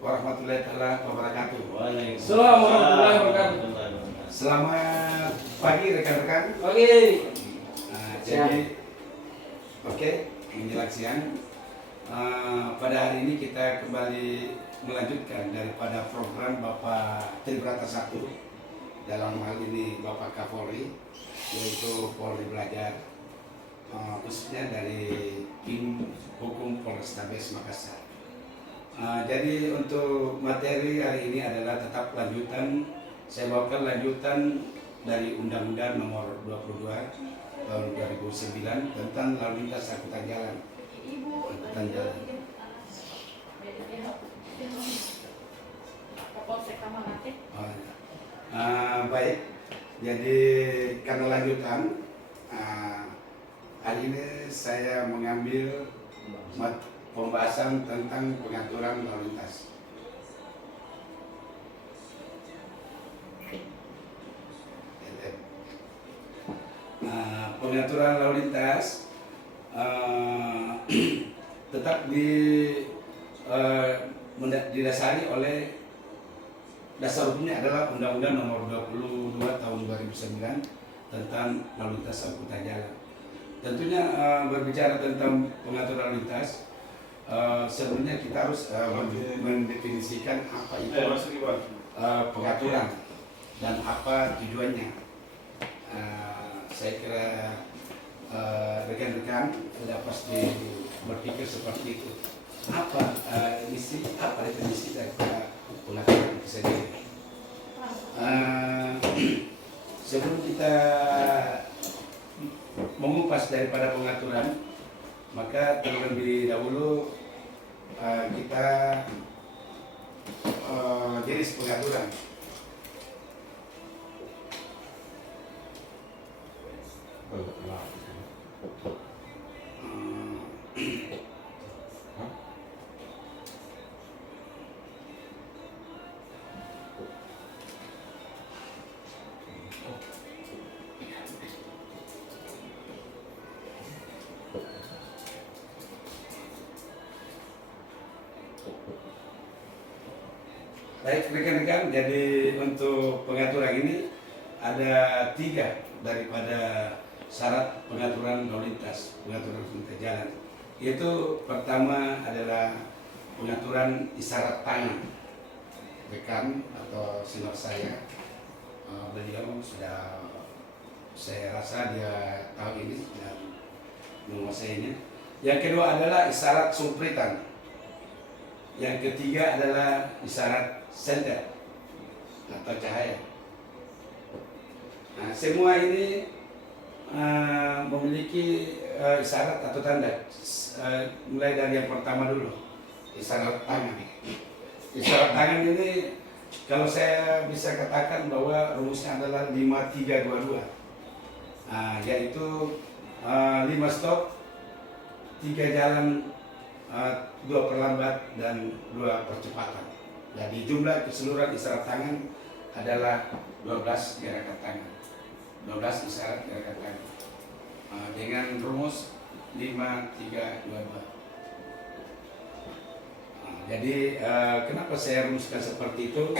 warahmatullahi wabarakatuh. Waalaikumsalam warahmatullahi wabarakatuh. Selamat pagi rekan-rekan. Oke. Jadi, oke, menjelang siang. Pada hari ini kita kembali melanjutkan daripada program Bapak Tribrata 1, dalam hal ini Bapak Kapolri, yaitu Polri Belajar, khususnya dari tim hukum Polrestabes Makassar. Jadi untuk materi hari ini adalah tetap lanjutan, saya bawakan lanjutan dari Undang-Undang Nomor 22 Tahun 2009 tentang lalu lintas angkutan jalan. Baik, jadi karena lanjutan, hari ini saya mengambil pembahasan tentang pengaturan lalu lintas. Pengaturan lalu lintas tetap didasari oleh dasar hukumnya adalah Undang-Undang Nomor 22 Tahun 2009 tentang lalu lintas angkutan jalan. Tentunya berbicara tentang pengaturan lalu lintas, sebenarnya kita harus mendefinisikan apa itu pengaturan dan apa tujuannya. Saya kira rekan-rekan sudah pasti berpikir seperti itu. Apa definisi daripada pengaturan itu sendiri? Sebelum kita mengupas daripada pengaturan, maka terlebih dahulu kita jenis pengaturan. Baik rekan-rekan, jadi untuk pengaturan ini ada 3 daripada syarat pengaturan lalu lintas, pengaturan lalu lintas jalan. Yaitu pertama adalah pengaturan isyarat tangan. Rekan atau senior saya, beliau sudah, saya rasa dia tahu ini dan menguasainya. Yang kedua adalah isyarat sumpritan. Yang ketiga adalah isyarat senter atau cahaya. Nah, semua ini memiliki isyarat atau tanda. Mulai dari yang pertama dulu, isyarat tangan. Isyarat tangan ini kalau saya bisa katakan bahwa rumusnya adalah 5322, yaitu 5 stop, 3 jalan, 2 perlambat dan 2 percepatan. Jadi jumlah keseluruhan isyarat tangan adalah 12 gerakan tangan. 12 isyarat gerakan tangan. Dengan rumus 5322. Jadi kenapa saya rumuskan seperti itu?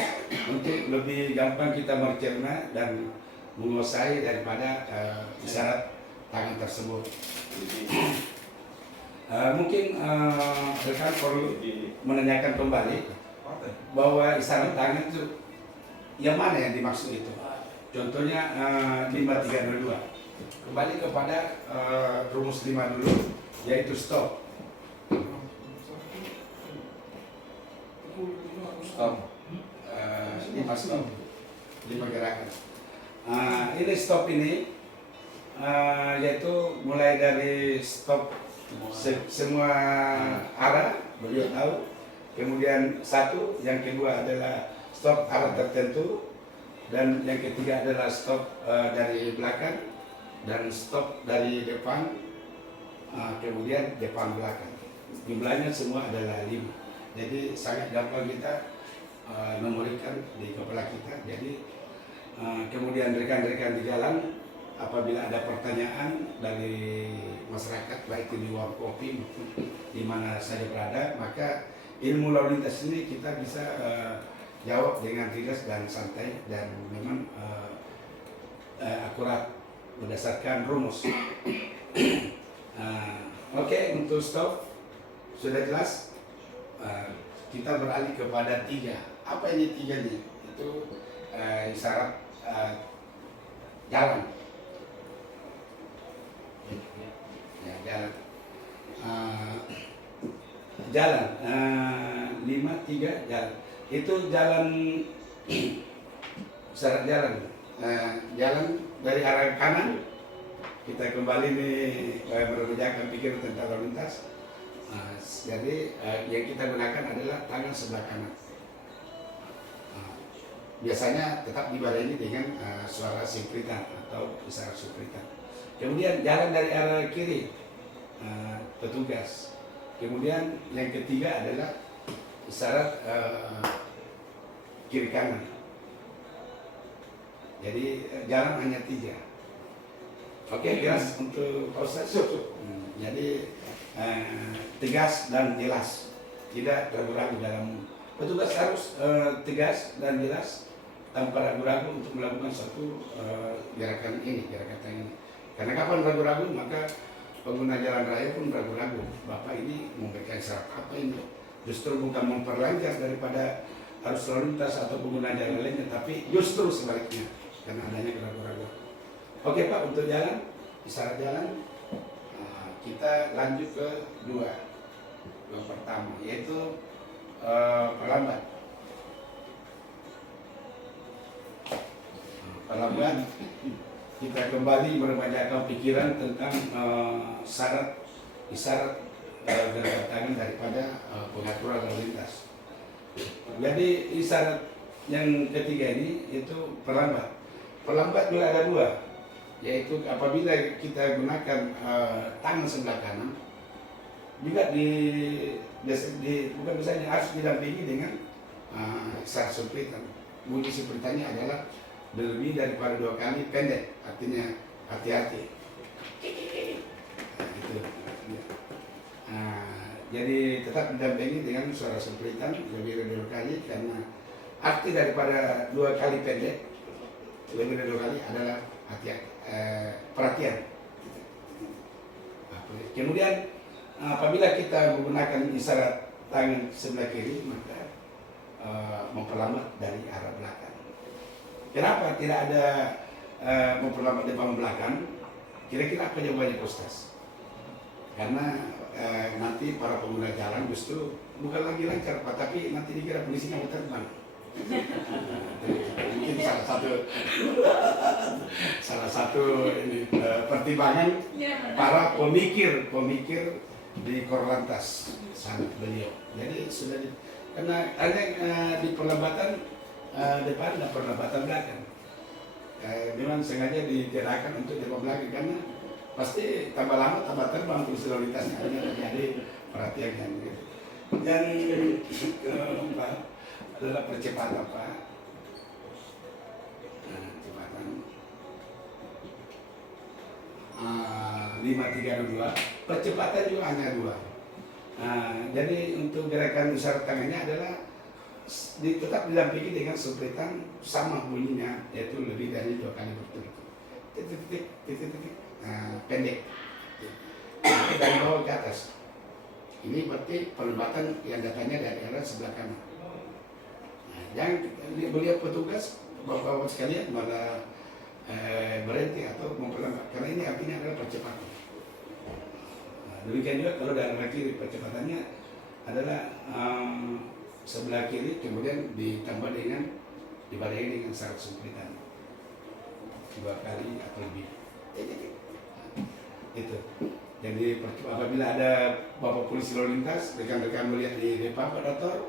Untuk lebih gampang kita mencerna dan menguasai daripada isyarat tangan tersebut. Mungkin rekan perlu menanyakan kembali bahwa isyarat tangan itu yang mana yang dimaksud itu. Contohnya 5322. Kembali kepada rumus 5 dulu, yaitu stop. Stop. 5 stop. 5 gerakan. Ini stop ini yaitu mulai dari stop semua arah, beliau tahu. Kemudian 1, yang kedua adalah stop arah tertentu, dan yang ketiga adalah stop dari belakang dan stop dari depan, kemudian depan belakang. Jumlahnya semua adalah 5. Jadi sangat gampang kita memorikan di kepala kita. Jadi kemudian rekan-rekan di jalan, apabila ada pertanyaan dari masyarakat baik di warung kopi maupun di mana saja berada, maka ilmu lalu lintas ini kita bisa jawab dengan rileks dan santai dan memang akurat berdasarkan rumus. Oke, untuk stop sudah jelas. Kita beralih kepada 3. Apa ini 3 nih? Itu isyarat jalan. Ya, jalan. Jalan 5, 3 jalan. Itu jalan isyarat jalan. Jalan dari arah kanan. Kita kembali nih berbicara pikir tentang lalu lintas. Jadi yang kita gunakan adalah tangan sebelah kanan. Biasanya tetap dibarengi dengan suara simpritan atau isyarat simpritan. Kemudian jalan dari arah kiri, petugas. Kemudian yang ketiga adalah isyarat kiri kanan. Jadi jalan hanya 3. Oke, jelas untuk proses. Jadi tegas dan jelas, tidak ragu-ragu dalam petugas harus tegas dan jelas tanpa ragu-ragu untuk melakukan suatu gerakan tangan ini. Karena kapan ragu-ragu maka pengguna jalan raya pun ragu-ragu. Bapak ini memberikan syarat apa ini? Justru bukan memperlancar daripada arus lalu lintas atau pengguna jalan lainnya, tapi justru sebaliknya karena adanya keraguan-raguan. Oke Pak, untuk jalan, isyarat jalan, kita lanjut ke 2. Yang pertama yaitu perlambat. Perlambat, kita kembali meremajakan pikiran tentang isyarat gerakan tangan daripada pengaturan lalu lintas. Jadi isyarat yang ketiga ini itu perlambat. Perlambat juga ada 2. Yaitu apabila kita gunakan tangan sebelah kanan juga bukan misalnya harus didampingi dengan isyarat simpritan. Bunyi simpritannya adalah lebih daripada 2 kali pendek, artinya hati-hati. Jadi tetap didampingi dengan suara simpritan lebih dari 2 kali karena arti daripada 2 kali pendek lebih dari 2 kali adalah hati-hati. Perhatian. Kemudian apabila kita menggunakan isyarat tangan sebelah kiri maka memperlambat dari arah belakang. Kenapa tidak ada memperlambat depan belakang? Kira-kira apa jawabannya Ustaz? Karena nanti para pengguna jalan justru bukan lagi lancar Pak, tapi nanti dikira polisi mau terbang. Mungkin salah satu ini, pertimbangan para pemikir di Korlantas sangat beliau. Jadi sudah karena ada di perlambatan depan dan perlambatan belakang. Memang sengaja diterakan untuk depan belakang karena pasti tambah lama tambah terbang terus lalu lintasnya jadi perhatian gitu. Dan keempat adalah percepatan Pak. Kecepatan 5, 3, 2. Percepatan juga hanya 2. Jadi untuk gerakan isyarat tangannya adalah tetap didampingi dengan simpritan sama bunyinya, yaitu lebih dari 2 kali berturut-turut. Titik, pendek. Dari bawah ke atas. Ini berarti perlambatan yang datangnya dari arah sebelah kanan. Yang beliau petugas bapak-bapak sekalian malah berhenti atau memperlambat karena ini artinya adalah percepatan. Demikian juga kalau dari arah kiri percepatannya adalah sebelah kiri kemudian ditambah dengan dibarengi dengan syarat simpritan 2 kali atau lebih. Itu. Jadi apabila ada bapak polisi lalu lintas, rekan-rekan melihat di depan Pak Dokter,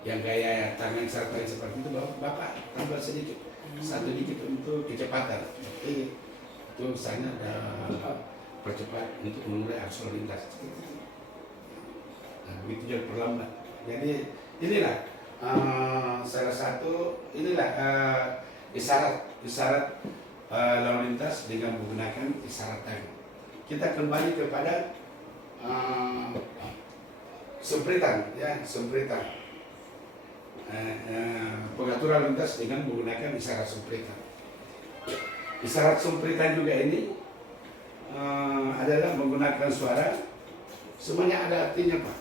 yang gaya tangan serta seperti itu, bapak tambah sedikit, 1 dikit untuk kecepatan. Jadi itu misalnya ada percepat untuk mengurai arus lalu lintas. Nah, begitu juga perlambat. Jadi inilah salah satu isyarat lalu lintas dengan menggunakan isyarat tangan. Kita kembali kepada sempritan, ya sempritan. Pengaturan lalu lintas dengan menggunakan isyarat sempritan. Isyarat sempritan juga ini adalah menggunakan suara, semuanya ada artinya Pak.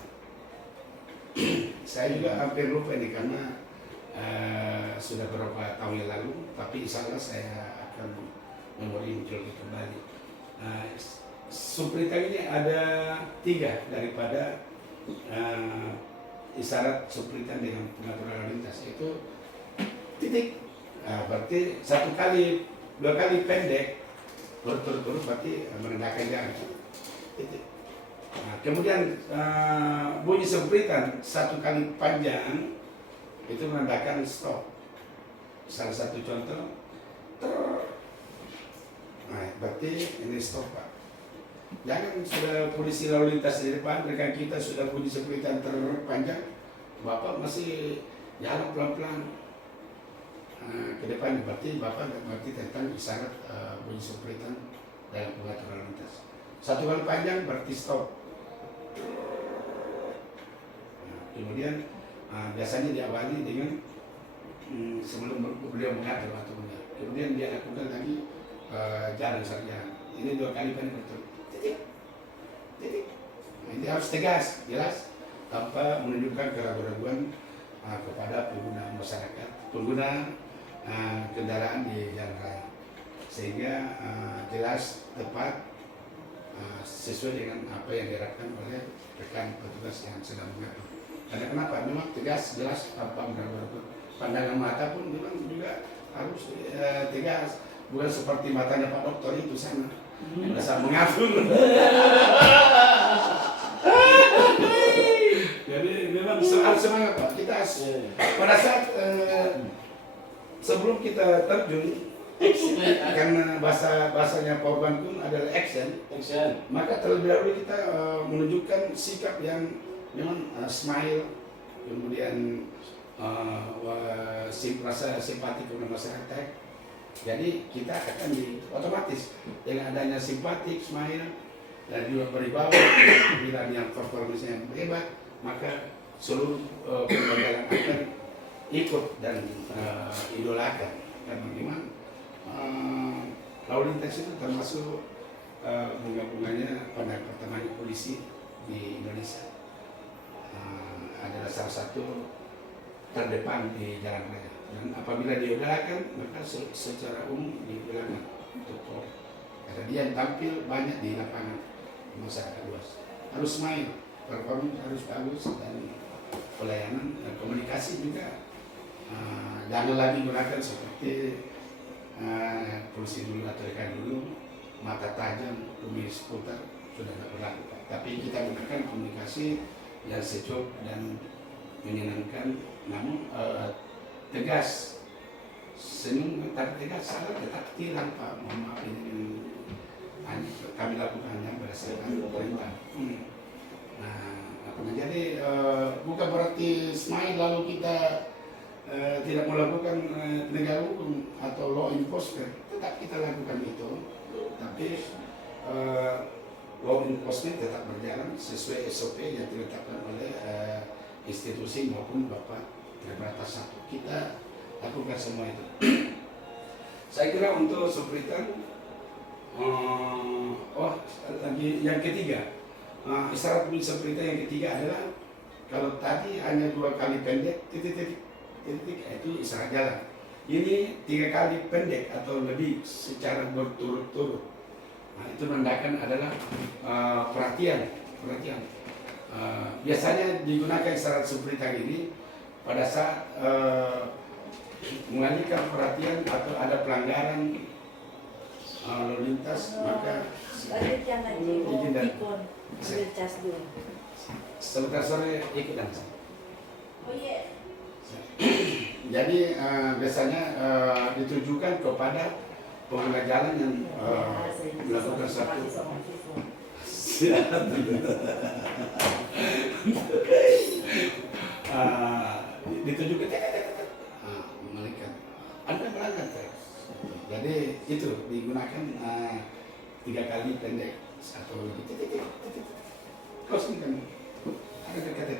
Saya juga hampir lupa ini karena sudah beberapa tahun yang lalu, tapi insya Allah saya akan memori muncul kembali. Sempritan ini ada 3 daripada isyarat sempritan dengan pengaturan lalu lintas, itu titik. Berarti 1 kali, 2 kali pendek berturut-turut berarti merendahkan jarak. Titik. Kemudian bunyi sempritan 1 kali panjang itu menandakan stop. Salah satu contoh, berarti ini stop Pak. Jangan sudah polisi lalu lintas di depan, rekan kita sudah bunyi sempritan terpanjang, Bapak masih jalan pelan-pelan ke depan, berarti Bapak nggak mengerti tentang isyarat bunyi sempritan dalam pengaturan lalu lintas. 1 kali panjang berarti stop. Kemudian biasanya diawali dengan sebelum beliau mengatur atau mengatur, kemudian dia lakukan lagi jalan sarjana. Ini 2 kali panjang betul. Titik. Nah, ini harus tegas, jelas, tanpa menunjukkan keraguan-keraguan kepada pengguna masyarakat, pengguna kendaraan di jalan raya, sehingga jelas, tepat, sesuai dengan apa yang diharapkan oleh rekan petugas yang sedang mengatur. Karena kenapa? Memang tegas, jelas, tanpa mengganggu. Pandangan mata pun memang juga harus tegas, bukan seperti matanya Pak Dokter itu sana, yang bisa mengatur. Jadi memang harus semangat Pak. Kita pada saat sebelum kita terjun, karena bahasanya Pak Urban pun adalah action, maka terlebih dahulu kita menunjukkan sikap yang memang smile, kemudian rasa simpati kepada masyarakat. Jadi kita akan otomatis dengan adanya simpatik, smile, dan juga beribawa, bila yang performanya yang hebat, maka seluruh pembangunan akan ikut dan idolakan. Karena memang lalu lintas itu termasuk bunga-bunganya pada pertamanya polisi di Indonesia. Adalah salah satu terdepan di jalan raya, dan apabila diudahkan maka secara umum dibilang untuk Polri, karena dia yang tampil banyak di lapangan masyarakat luas, harus main, performa harus bagus, dan pelayanan dan komunikasi juga jangan lagi gunakan seperti polisi dulu atau rekan dulu, mata tajam, kumis putar, sudah tidak berlaku, tapi kita gunakan komunikasi yang sejuk dan menyenangkan, namun tegas, senyum tapi tegas, salah tetap tilang Pak, mohon maaf ini kami lakukannya berdasarkan perintah. Jadi bukan berarti smile lalu kita tidak melakukan penegak hukum atau law enforcement, tetap kita lakukan itu, tapi law enforcement tetap berjalan sesuai SOP yang ditetapkan oleh institusi maupun Bapak Tribrata 1. Kita lakukan semua itu. Saya kira untuk sempritan, lagi yang ketiga, isyarat bunyi sempritan yang ketiga adalah kalau tadi hanya 2 kali pendek, titik, itu isyarat jalan. Ini 3 kali pendek atau lebih secara berturut-turut. Nah, itu menandakan adalah perhatian. Biasanya digunakan isyarat sempritan ini pada saat mengalihkan perhatian atau ada pelanggaran lalu lintas, maka izin dan sebentar sore ikut dan jadi biasanya ditujukan kepada pengguna jalan yang melakukan satu ditujukan malaikat Anda melanggar. Jadi itu digunakan 3 kali pendek atau lebih. Kosong kan ada kata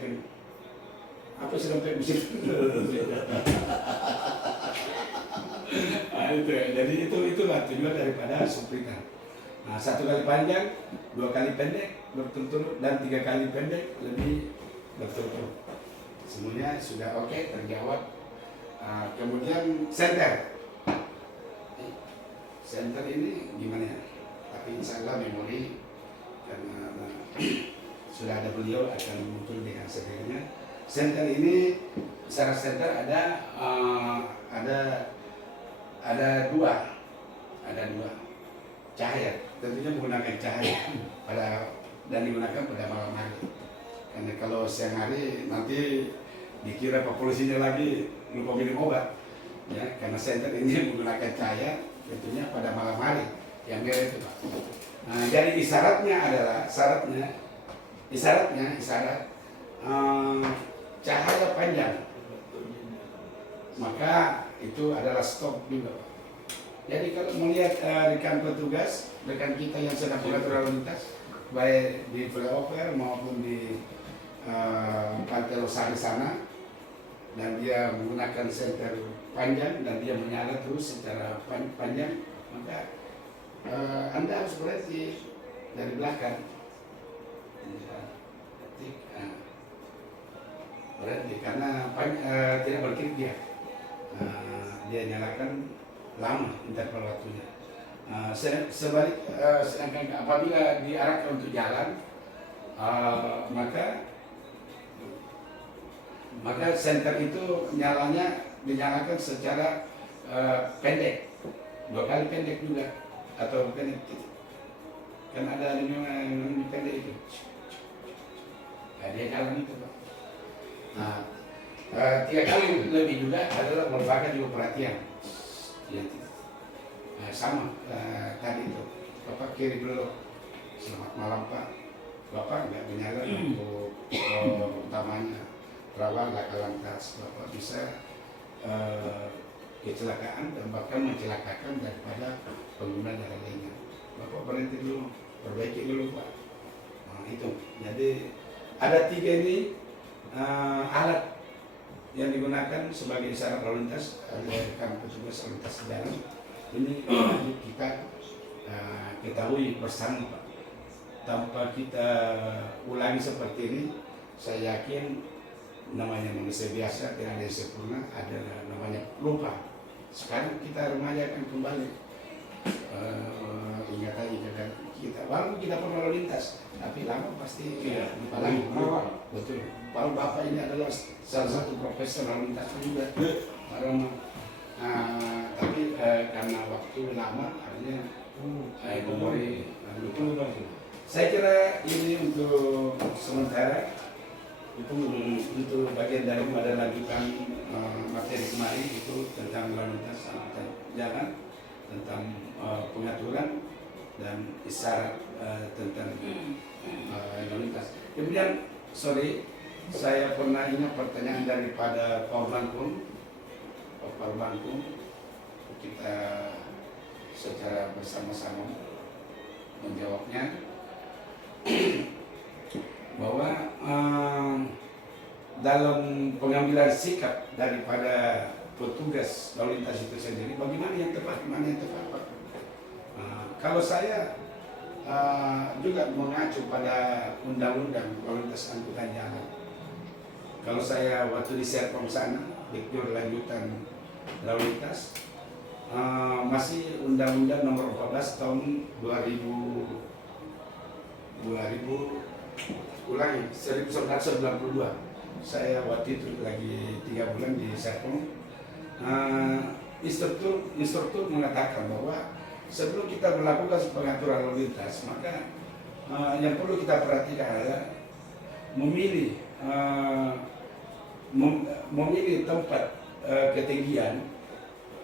dompet musik. Nah, itu ya. Jadi itulah tujuan daripada supritan. Nah, 1 kali panjang, 2 kali pendek berturut-turut, dan 3 kali pendek lebih berturut-turut. Semuanya sudah oke, terjawab. Kemudian center. Center ini gimana ya? Tapi insya Allah memori karena sudah ada beliau akan muncul dengan sendirinya. Center ini, secara center ada dua cahaya, tentunya menggunakan cahaya dan digunakan pada malam hari. Karena kalau siang hari nanti dikira populasinya lagi lupa minum obat, ya. Karena center ini menggunakan cahaya, tentunya pada malam hari yang merah itu, Pak. Nah, jadi isyarat cahaya panjang, maka itu adalah stop juga. Jadi kalau melihat rekan petugas, rekan kita yang sedang mengatur lalu lintas, baik di flyover maupun di Pantai Losari sana, dan dia menggunakan senter panjang dan dia menyala terus secara panjang, maka Anda harus berhenti dari belakang. Berhenti karena tidak berkiri dia. Dia nyalakan lama interval waktunya. Sedangkan apabila diarahkan untuk jalan, maka senter itu dinyalakan secara pendek, 2 kali pendek juga, atau pendek kan ada yang pendek itu. Nah, dia jalan itu, Pak. Nah, 3 kali lebih juga adalah merupakan juga perhatian. Ya, sama tadi itu, Bapak kiri dulu. Selamat malam, Pak. Bapak nggak menyala untuk utamanya rawan laka lantas. Bapak bisa kecelakaan dan bahkan mencelakakan daripada pengguna jalan lainnya. Bapak berhenti dulu, perbaiki dulu, Pak. Nah, itu. Jadi ada 3 ini alat yang digunakan sebagai isyarat lalu lintas oleh rekan petugas lalu lintas jalan. Ini wajib kita ketahui bersama, Pak. Tanpa kita ulangi seperti ini, saya yakin namanya manusia biasa, tidak ada yang sempurna, ada namanya lupa. Sekarang kita remaja akan kembali ingatan kita, walaupun kita pernah lalu lintas, tapi lama pasti lupa lagi. Betul. Pak Bapak ini adalah salah satu profesor lalu lintas juga, Pak Romo. Tapi karena waktu lama, akhirnya memori lupa. Saya kira ini untuk sementara. Itu untuk bagian daripada lanjutan materi kemarin itu tentang lalu lintas angkutan jalan, tentang pengaturan dan isyarat tentang lalu lintas. Kemudian saya pernah ingat pertanyaan daripada Pak Bangkung. Kita secara bersama-sama menjawabnya bahwa dalam pengambilan sikap daripada petugas lalu lintas itu sendiri, bagaimana yang tepat, mana yang tepat, Pak? Kalau saya juga mengacu pada undang-undang lalu lintas angkutan jalan. Kalau saya waktu di Serpong sana, Dikjur lanjutan lalu lintas, masih Undang-Undang Nomor 14 tahun 1992. Saya waktu itu lagi 3 bulan di Serpong. Instruktur mengatakan bahwa sebelum kita melakukan pengaturan lalu lintas, maka yang perlu kita perhatikan adalah memilih tempat ketinggian,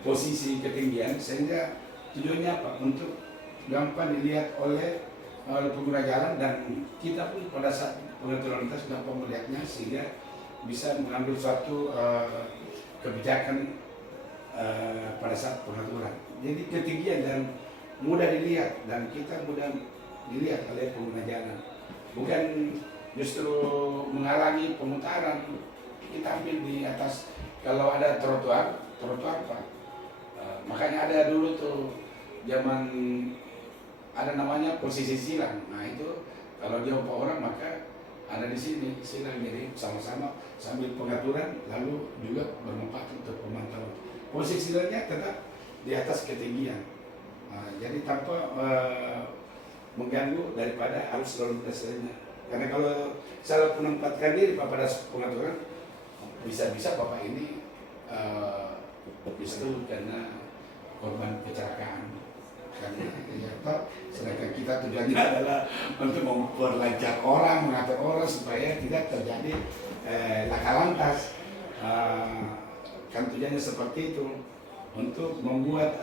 posisi ketinggian, sehingga tujuannya apa? Untuk gampang dilihat oleh pengguna jalan, dan kita pun pada saat pengaturan lintas gampang melihatnya, sehingga bisa mengambil suatu kebijakan pada saat pengaturan. Jadi ketinggian dan mudah dilihat, dan kita mudah dilihat oleh pengguna jalan, bukan justru menghalangi pemutaran kita ambil di atas. Kalau ada trotoar Pak. Makanya ada dulu tuh zaman ada namanya posisi silang. Nah itu kalau dia upah orang maka ada di sini silang, jadi sama-sama sambil pengaturan lalu juga bermanfaat untuk pemantauan. Posisi silangnya tetap di atas ketinggian. Jadi tanpa mengganggu daripada arus lalu lintas lainnya. Karena kalau salah menempatkan diri Pak pada pengaturan, bisa-bisa Bapak ini disebut karena korban kecelakaan. Karena sedangkan kita tujuannya adalah untuk memperlancar orang, mengatur orang supaya tidak terjadi laka lantas. Kan tujuannya seperti itu, untuk membuat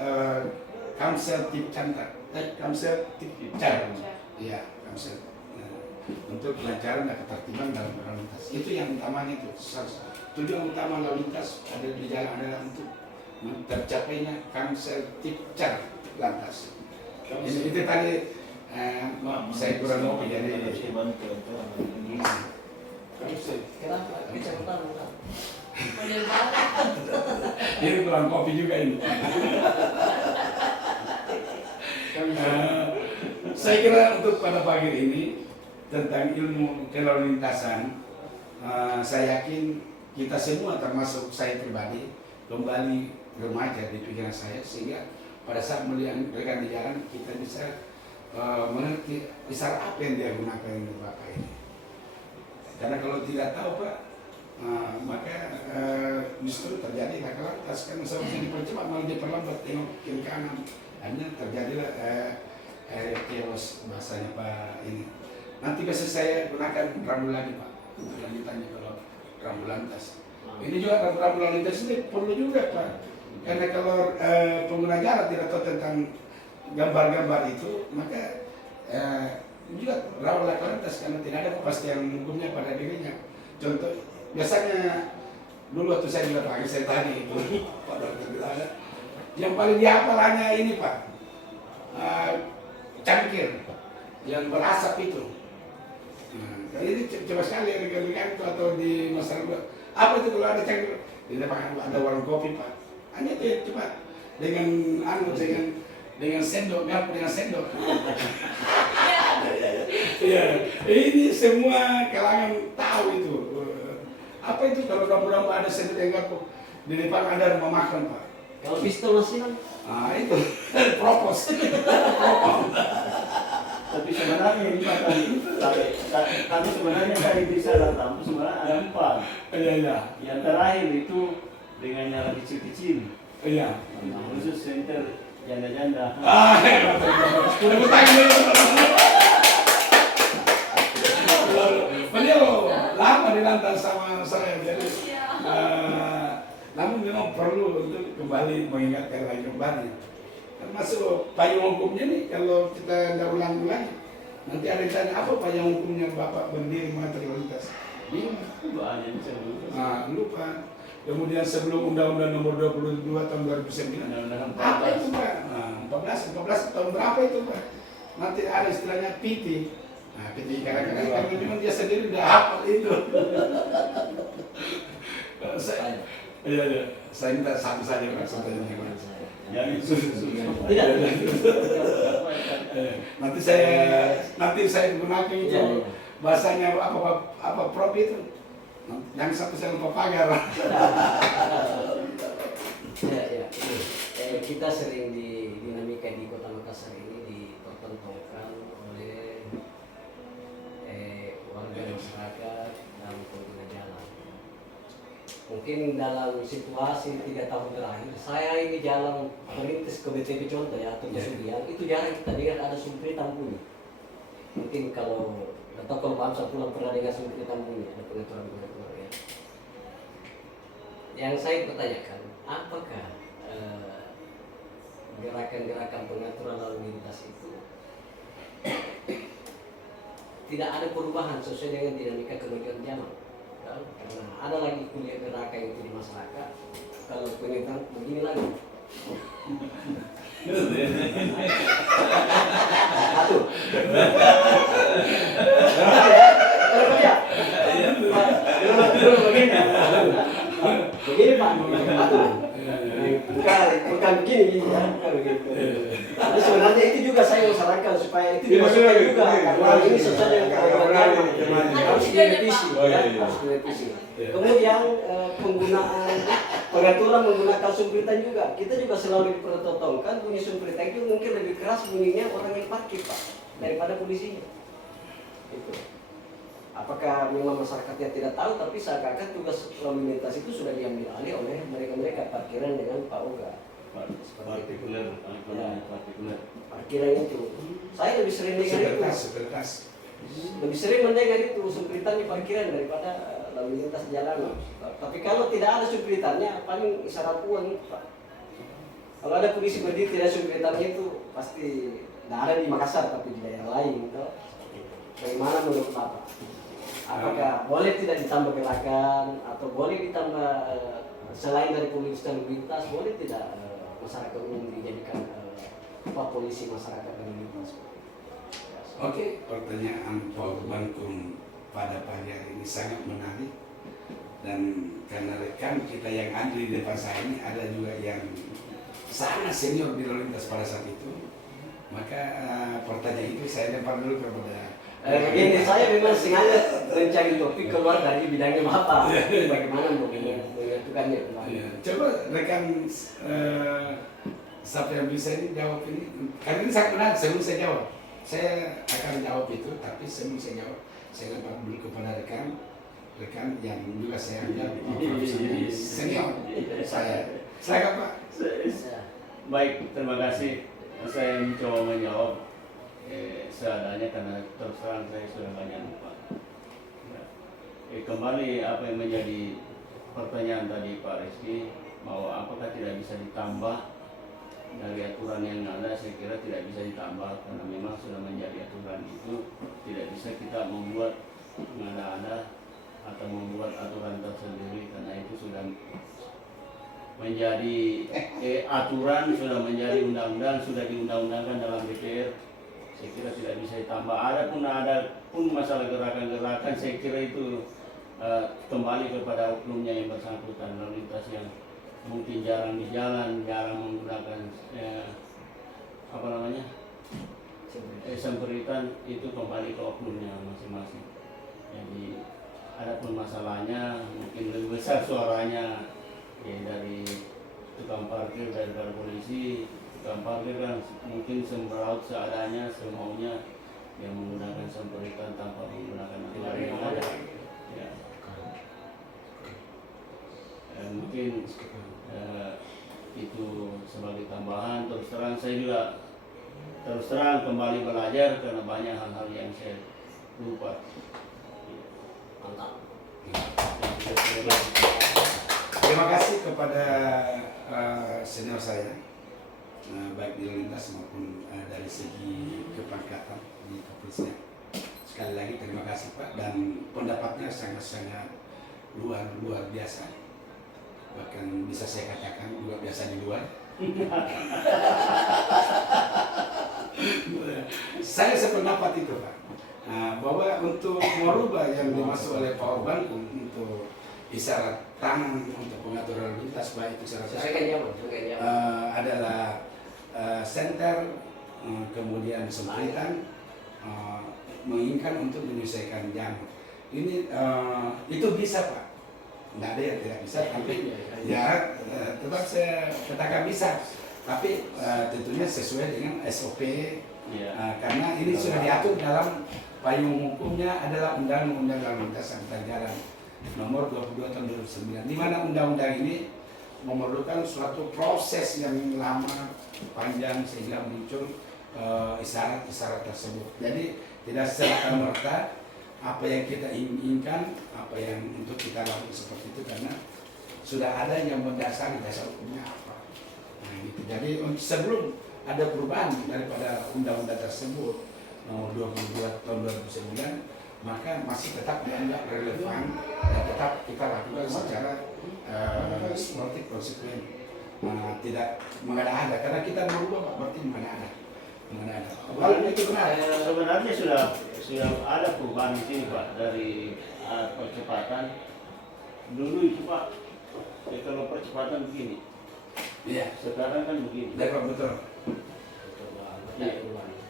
kamsel tip cantar, kamsel tip car, iya kamsel, untuk kelancaran dan ketertiban dalam berlalu lintas. Itu yang utamanya itu. Tujuan utama lalu lintas ada di jalan adalah untuk tercapainya kamsel tip car lantas. Itu tadi maaf, saya kurang mau jadi. Kenapa? Ini kurang kopi juga ini. Saya kira untuk pada pagi ini tentang ilmu kelalu lintasan, saya yakin kita semua termasuk saya pribadi kembali remaja di pikiran saya, sehingga pada saat melihat rekan di jalan kita bisa mengerti besar apa yang dia gunakan di Bapak ini. Karena kalau tidak tahu Pak, maka justru terjadi laka lantas, kan seharusnya dipercepat malah diperlambat, tengok kiri kanan, hanya terjadilah chaos bahasanya Pak ini. Nanti bisa saya gunakan rambu lagi Pak untuk lanjutannya kalau rambu lantas. Ini juga rambu lalu lintas ini perlu juga Pak, karena kalau pengguna jalan tidak tahu tentang gambar-gambar itu, maka juga rambu lalu lintas karena tidak ada kepastian hukumnya pada dirinya. Contoh, biasanya dulu waktu saya juga pakai saya tadi itu Pak Dokter bilang, yang paling dihafal hanya ini Pak, cangkir yang berasap itu. Ini coba sekali rekan-rekan itu atau di masyarakat, apa itu kalau ada cangkir, di depan ada warung kopi Pak, hanya itu cuma dengan sendok, garpu dengan sendok. Ya, ini semua kalangan tahu itu. Apa itu kalau rambu-rambu ada sendok yang garpu, di depan ada rumah makan Pak. Kalau pistol masih kan? Itu propos. Tapi sebenarnya ini tapi sebenarnya dari bisa datang sebenarnya ada 4. Iya. Yang terakhir itu dengan nyala kecil-kecil. Iya. Khusus center janda-janda. Tepuk tangan dulu. Beliau lama dilantas sama saya, jadi namun memang perlu untuk kembali mengingatkan lagi kembali. Termasuk payung hukumnya nih, kalau kita tidak ulang-ulang, nanti ada yang tanya apa payung hukumnya Bapak berdiri mengatur lalu lintas. Bingung. Lupa. Kemudian sebelum Undang-Undang Nomor 22 Tahun 2009, apa itu Pak? 14 tahun berapa itu Pak? Nanti ada istilahnya PT. PT kadang-kadang karena memang dia sendiri udah hafal itu. Iya. Saya minta satu saja Pak, Tidak. Nanti saya gunakan itu bahasanya apa prop itu. Yang satu saya lupa pagar. Ya. Kita sering di dinamika di Kota Makassar ini dipertontonkan oleh warga masyarakat dan pengguna jalan. Mungkin dalam situasi 3 tahun terakhir, saya ini jalan merintis ke BTP contoh ya, atau Jasudian, itu jarang kita dengar ada sumpri tampuni. Mungkin kalau bangsa pulang pernah dengar sumpri tampuni, ada pengaturan ya. Yang saya pertanyakan, apakah gerakan-gerakan pengaturan lalu lintas itu tidak ada perubahan sesuai dengan dinamika kemajuan zaman? Karena ada lagi kuliah gerakan itu di masyarakat, kalau penelitian begini lagi. Pak. Bukan begini ya, bukan begitu. Tapi sebenarnya itu juga saya mau sarankan supaya itu dimasukkan juga karena ini sesuai dengan kewenangan harus direvisi, harus direvisi. Kemudian penggunaan pengaturan menggunakan sumpritan juga, kita juga selalu dipertontonkan bunyi sumpritan itu mungkin lebih keras bunyinya orang yang parkir Pak daripada polisinya. Itu. Apakah memang masyarakatnya tidak tahu, tapi seakan-akan tugas lalu lintas itu sudah diambil alih oleh mereka-mereka parkiran dengan Pak Oga. Partikuler, partikuler. Parkiran itu, saya lebih sering dengar itu. Lebih sering mendengar itu sumpritan di parkiran daripada lalu lintas jalanan. Tapi kalau tidak ada sumpritannya, paling isyarat uang Pak. Kalau ada polisi berdiri tidak sumpritannya itu pasti tidak ada di Makassar, tapi di daerah lain. Gitu. Bagaimana menurut Bapak? Apakah boleh tidak ditambah gerakan atau boleh ditambah selain dari polisi dan lintas, boleh tidak masyarakat umum dijadikan polisi masyarakat dan lintas? Oke, pertanyaan Pak Bangkung pada pagi hari ini sangat menarik, dan karena rekan kita yang ada di depan saya ini ada juga yang sangat senior di lalu lintas pada saat itu, maka pertanyaan itu saya lempar dulu kepada Begini, saya memang sengaja mencari topik keluar dari bidangnya Bapak. Bagaimana menyatukannya? Coba rekan siapa yang bisa ini jawab ini? Karena ini sangat menarik. Sebelum saya jawab, saya akan jawab itu. Tapi sebelum saya jawab, saya lempar dulu kepada rekan yang juga saya anggap senior saya. Silakan Pak. Baik, terima kasih. Saya mencoba menjawab seadanya karena terus terang saya sudah banyak lupa. Kembali apa yang menjadi pertanyaan tadi Pak Rizky, bahwa apakah tidak bisa ditambah dari aturan yang ada? Saya kira tidak bisa ditambah karena memang sudah menjadi aturan itu. Tidak bisa kita membuat mengada-ada atau membuat aturan tersendiri karena itu sudah menjadi aturan, sudah menjadi undang-undang, sudah diundang-undangkan dalam DPR. Saya kira tidak bisa ditambah. Ada pun masalah gerakan-gerakan, saya kira itu kembali kepada oknumnya yang bersangkutan. Lalu lintas yang mungkin jarang di jalan, jarang menggunakan semperitan, itu kembali ke oknumnya masing-masing. Jadi ada pun masalahnya mungkin lebih besar suaranya dari tukang parkir daripada polisi. Tukang parkir kan mungkin semeraut seadanya, semaunya, yang menggunakan semperitan tanpa menggunakan aturan yang ada. Ya. Mungkin itu sebagai tambahan. Terus terang kembali belajar karena banyak hal-hal yang saya lupa. Mantap. Terima kasih kepada senior saya, baik di lalu lintas maupun dari segi kepangkatan di kepolisian. Sekali lagi terima kasih Pak, dan pendapatnya sangat-sangat luar biasa. Bahkan bisa saya katakan luar biasa di luar. Saya sependapat itu Pak, bahwa untuk merubah yang dimaksud oleh Pak Bangkung untuk isyarat tangan untuk pengaturan lalu lintas, baik itu isyarat adalah senter, kemudian semperitan, menginginkan untuk menyelesaikan jalan. Ini itu bisa Pak, nggak ada yang tidak bisa, tapi ya tetap saya katakan bisa, tapi tentunya sesuai dengan SOP, karena ini sudah diatur dalam payung hukumnya adalah Undang-Undang Lalu Lintas Angkutan Jalan Nomor 22 Tahun 2009, di mana undang-undang ini memerlukan suatu proses yang lama, panjang, sehingga muncul isyarat-isyarat tersebut. Jadi tidak serta-merta apa yang kita inginkan, apa yang untuk kita lakukan seperti itu, karena sudah ada yang mendasari dasar hukumnya apa. Nah, gitu. Jadi sebelum ada perubahan daripada undang-undang tersebut Nomor 22 Tahun 2009, maka masih tetap dianggap relevan dan tetap kita lakukan secara seperti konsekuen, tidak mengada-ada, karena kita merubah berarti mengada-ada. Kalau itu benar. Sebenarnya sudah ada perubahan di sini Pak, dari percepatan. Dulu itu Pak Ya, kalau percepatan begini, Iya, sekarang kan begini. betul betul.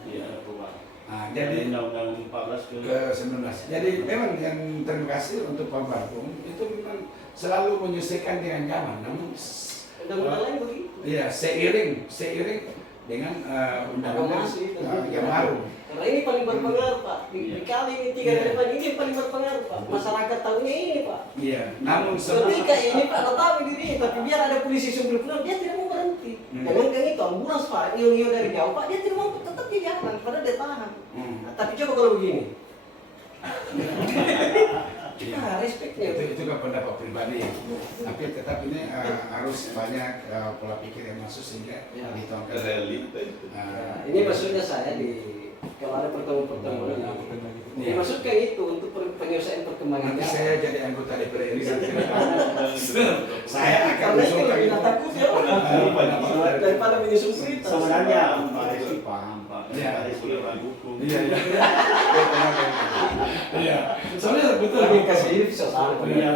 Iya, ada perubahan. Nah, Jadi jadi undang-undang 14 ke 19. Jadi memang yang terima kasih untuk Pak Barpung itu memang selalu menyesuaikan dengan zaman. Namun Undang-undang lain begitu. iya seiring dengan undang-undang yang baru. Karena ini paling berpengaruh Pak. Di kali ini 3 Iya. ke depan ini yang paling berpengaruh Pak. Masyarakat tahunya ini Pak. Iya, namun Ketika ini Pak tahu diri, tapi biar ada polisi sumber pulang dia tidak mau berhenti. Jangan kan itu ambulans Pak, iyo dari jauh Pak dia tidak mau tetap di jalan, padahal dia tahan. Nah, tapi coba kalau begini. Nah, respeknya itu kan pendapat pribadi. Tapi tetap ini harus banyak pola pikir yang masuk sehingga dituangkan Realita itu. ini maksudnya saya kalau ada pertemuan-pertemuan dimaksudkan itu untuk penyelesaian perkembangan. nanti saya jadi anggota DPR RI saya akan Karena itu usulkan lebih itu. takut ya daripada menyusun cerita. sebenarnya Pak Rizky paham Pak. Iya. Pak Rizky orang hukum. Iya, iya. Iya. Soalnya betul Lagi kasih ini bisa salah. Iya.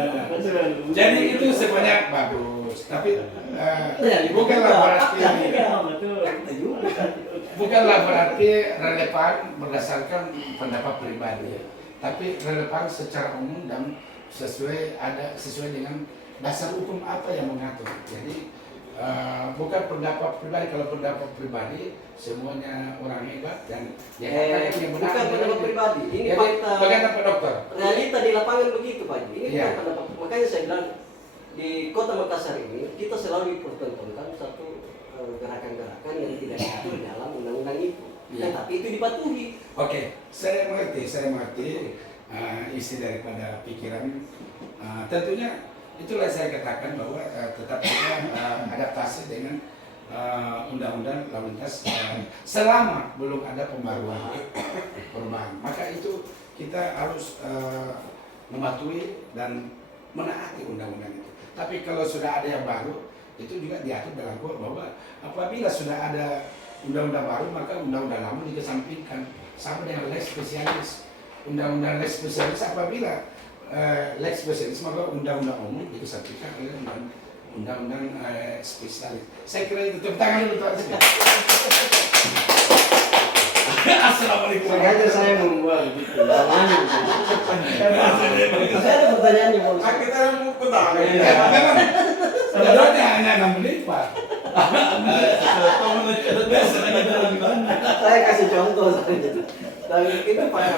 Jadi itu sebanyak bagus, tapi bukanlah berarti bukanlah berarti relevan berdasarkan pendapat pribadi, tapi relevan secara umum dan sesuai dengan dasar hukum apa yang mengatur. Jadi bukan pendapat pribadi. Kalau pendapat pribadi semuanya orang hebat dan yang benar. Bukan pendapat pribadi. Ini Jadi, fakta. bagaimana Pak Dokter? Realita di lapangan begitu Pak. Ini Iya. bukan pendapat. Makanya saya bilang di Kota Makassar ini kita selalu dipertontonkan satu gerakan-gerakan yang tidak diatur dalam undang-undang itu. Iya. Tapi itu dipatuhi. Oke, saya mengerti isi daripada pikiran. Tentunya itulah saya katakan bahwa tetap kita adaptasi dengan undang-undang lalu lintas selama belum ada perubahan. Maka itu kita harus mematuhi dan menaati undang-undang itu. Tapi kalau sudah ada yang baru, itu juga diatur dalam KUHP bahwa apabila sudah ada undang-undang baru maka undang-undang lama dikesampingkan, sama dengan lex spesialis. Undang-undang lex spesialis apabila lex spesialis maka undang-undang umum dikesampingkan oleh undang-undang spesialis. Saya kira itu. Tepuk tangan dulu Pak. Assalamualaikum. Sengaja saya membuat gitu. Saya ada pertanyaan nih Bang. Kita mau ketahui. Memang sebenarnya hanya 6 menit Pak. Saya kasih contoh saja. Dan itu Pak